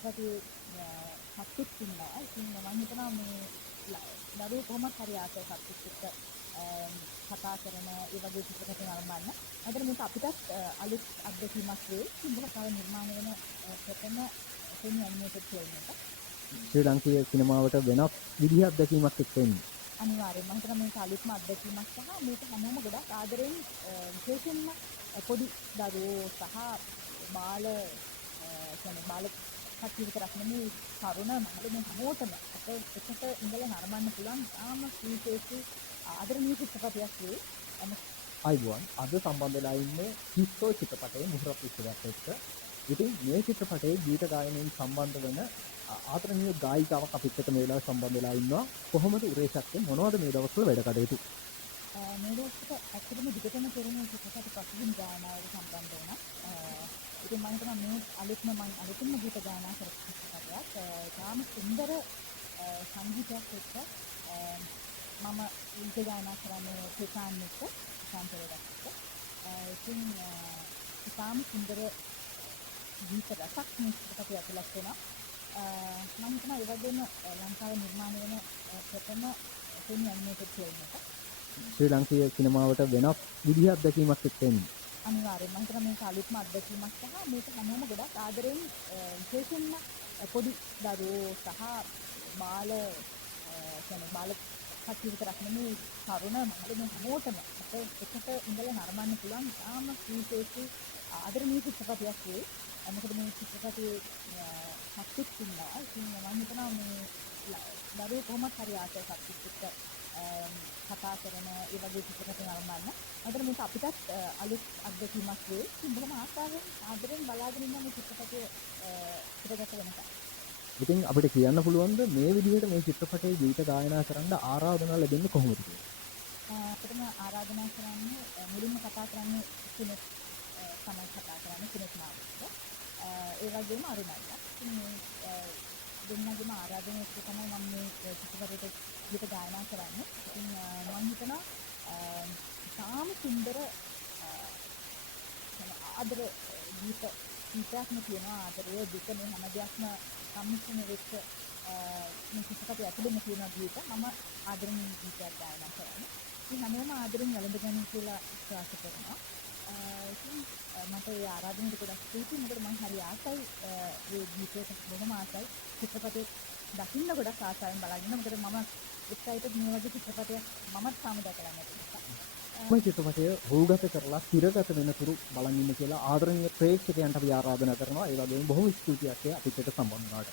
චිත්‍රපටයේ සත්‍යෙත් ඉන්නවා. ඉතින් මම හිතනවා මේ දරුවෝ කොහොමද හරි ආසයි සත්‍යෙත් එක්ක කතා කරන ඒ වගේ චිත්‍රපට නරඹන්න. මම මේක අපිටත් අලුත් අත්දැකීමක් වෙයි. ඉතින් තව නිර්මාණය වෙන ප්‍රථම සෙමි ඇනිමේටඩ් ෆිල්ම් එක. ශ්‍රී ලාංකීය සිනමාවට වෙනස් විදිහක් අත්දැකීමක් එක්ක එන්නේ. අනිවාර්යයෙන්ම මම හිතනවා මේක අලුත්ම අත්දැකීමක් සහ මේක හැමෝම ගොඩක් ආදරෙන් විශේෂයෙන්ම පොඩි දරුවෝ සහ බාල කියන්නේ බාල කට්ටිය විතරක් නෙමෙයි තරුණ මහලු මේ හැමෝටම එකට ඉඳලා නරඹන්න පුළුවන් තාම විශේෂී ආදරණීය චිත්‍රපටයක් වේ. අයිබෝන් අද සම්බන්ධ වෙලා ඉන්නේ කිස්සෝ චිත්‍රපටයේ මුහුරත් විශ්වවිද්‍යාලයත් එක්ක. ඉතින් මේ චිත්‍රපටයේ ගීත ගායනයෙන් සම්බන්ධ වෙන ආදරණීය ගායිකාවක් අපිත් එක්ක මේ වෙලාවේ සම්බන්ධ වෙලා ඉන්නවා. කොහොමද උරේෂක්ගේ මොනවද මේ දවස්වල වැඩ කටයුතු? මේ දවස්වල ඇත්තටම දිගටම කරන චිත්‍රපට පසුබිම් ගායනාවට සම්බන්ධ වෙනවා. ඉතින් මම හිතනවා මේ අලුත්ම ගීත ගායනා කරපු චිත්‍රපටයක්. තාම සුන්දර සංගීතයක් එක්ක මම ගීත ගායනා කරන්නේ ප්‍රසාන් එක්ක සම්පූර්ණයක් එක්ක. ඉතින් තාම සුන්දර ගීත රසක් මේ චිත්‍රපටය ඇතුළත් වෙනවා. මම හිතනවා ඒ වගේම ලංකාවේ නිර්මාණය වෙන ප්‍රථම සෙමි ඇනිමේටඩ් ෆිල්ම් එක. ශ්‍රී ලාංකීය සිනමාවට වෙනස් විදිහක් අත්දැකීමක් එක්ක එන්නේ. අනිවාර්යයෙන්ම මම හිතනවා මේක අලුත්ම අත්දැකීමක් සහ මේක හැමෝම ගොඩක් ආදරෙන් විශේෂයෙන්ම පොඩි දරුවෝ සහ බාල කියන්නේ බාල කට්ටිය විතරක් නෙමෙයි තරුණ මහලු මේ හැමෝටම එකට ඉඳලා නරඹන්න පුළුවන් තාම විශේෂී ආදරණීය චිත්‍රපටයක් වේ. මොකද මේ චිත්‍රපටයේ සත්‍යෙත් ඉන්නවා. ඉතින් මම හිතනවා මේ දරුවෝ කොහොමද හරි ආසයි සත්‍යෙත් එක්ක කතා කරන ඒ වගේ චිත්‍රපට නරඹන්න. මම මේක අපිටත් අලුත් අත්දැකීමක් වෙයි. ඉතින් බොහොම ආදරෙන් බලාගෙන ඉන්න මේ චිත්‍රපටයේ ඉතිරගත වෙනකම්. ඉතින් අපිට කියන්න පුළුවන්ද මේ විදිහට මේ චිත්‍රපටයේ ගීත ගායනා කරන්න ආරාධනා ලැබෙන්නේ කොහොමද කියලා? අපිටම ආරාධනා කරන්නේ මුලින්ම කතා කරන්නේ කෙනෙක් තමයි කතා කරන්නේ කෙනෙක් මාර්ගය. ඒ වගේම අරුණයිලා. ඉතින් මේ දෙන්නගේම ආරාධනාව එක්ක තමයි මම මේ චිත්‍රපටයට ගීත ගායනා කරන්නේ. ඉතින් මම හිතනවා තාම සුන්දර ආදර ගීත කීපයක්ම තියෙනවා. ආදරය දුක මේ හැම දෙයක්ම සම්මිශ්‍රණය වෙච්ච මේ චිත්‍රපටය ඇතුළේම තියෙන ගීත මම ආදරෙන් ගීතයක් ගායනා කරන්නේ. ඉතින් හැමෝම ආදරෙන් වැළඳගන්න කියලා විශ්වාස කරනවා. ඉතින් මට ඒ ආරාධනාවට ගොඩක් ස්තුතියි. මොකද මම හරි ආසයි මේ ගීතයට බොහොම ආසයි. චිත්‍රපටේ දකින්න ගොඩක් ආසාවෙන් බලන්න. මොකද මම එක්සයිටඩ් මේ වගේ චිත්‍රපටයක් මමත් තාම දැකලා නැති නිසා. මේ චිත්‍රපටය රූගත කරලා තිරගත වෙනතුරු බලන් ඉන්න කියලා ආදරණීය ප්‍රේක්ෂකයන්ට අපි ආරාධනා කරනවා. ඒ වගේම බොහොම ස්තුතියක් අපිට සම්බන්ධ වුණාට.